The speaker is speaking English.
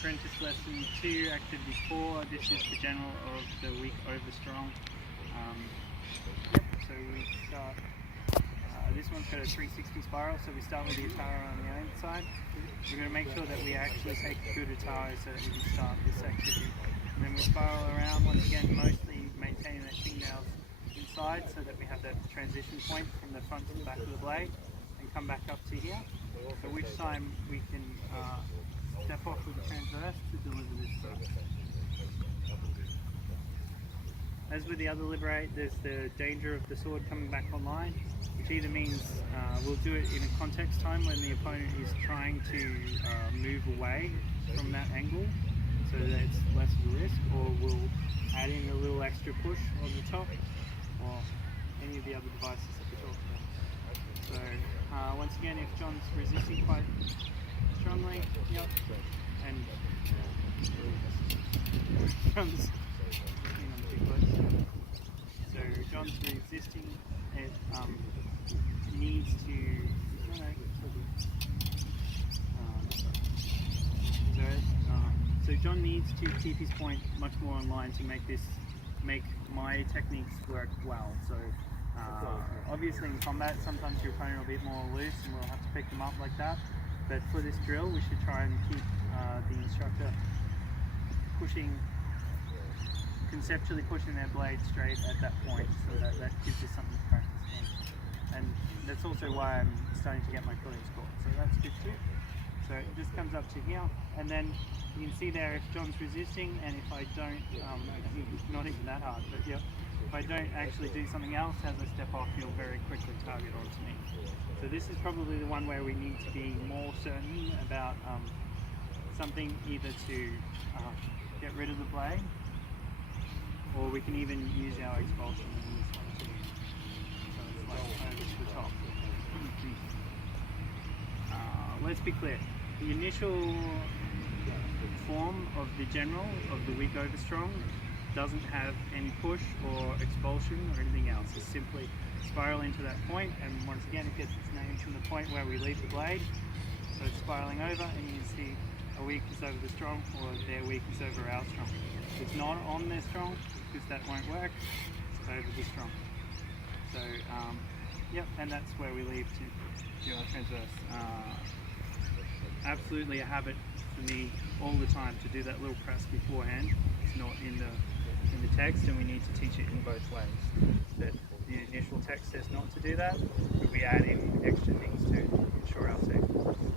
Apprentice Lesson 2, Activity 4. This is the general of the week over strong. So we start, this one's got a 360 spiral, so we start with the Atajo on the inside. We're going to make sure that we actually take a good Atajo so that we can start this activity. And then we spiral around, once again, mostly maintaining that fingernails inside so that we have that transition point from the front to the back of the blade and come back up to here. So which time we can step off with the transverse to deliver this stuff. As with the other Liberate, there's the danger of the sword coming back online, which either means we'll do it in a context time when the opponent is trying to move away from that angle so that it's less of a risk, or we'll add in a little extra push on the top, or any of the other devices that we talked about. So once again, if John's resisting quite strongly, yep, and John's so John's resisting, it needs to so John needs to keep his point much more online to make my techniques work well. So obviously in combat sometimes your opponent will be a bit more loose and we'll have to pick them up like that, but for this drill we should try and keep the instructor conceptually pushing their blade straight at that point, so that gives us something to practice on. And that's also why I'm starting to get my pulling score, so that's good too. So it just comes up to here, and then you can see there if John's resisting, and if I don't, not even that hard, but yeah, if I don't actually do something else as I step off, he'll very quickly target onto me. So this is probably the one where we need to be more certain about something, either to get rid of the blade, or we can even use our expulsion in this one too. So it's like over to the top. Let's be clear. The initial form of the general of the weak over strong doesn't have any push or expulsion or anything else. It's simply spiral into that point, and once again it gets its name from the point where we leave the blade. So it's spiraling over, and you can see a weak is over the strong, or their weak is over our strong. It's not on their strong, because that won't work. It's over the strong. So, yep, and that's where we leave to do our transverse. Absolutely a habit for me all the time to do that little press beforehand. It's not in the text, and we need to teach it in both ways. But the initial text says not to do that, but we add in extra things to ensure our safety.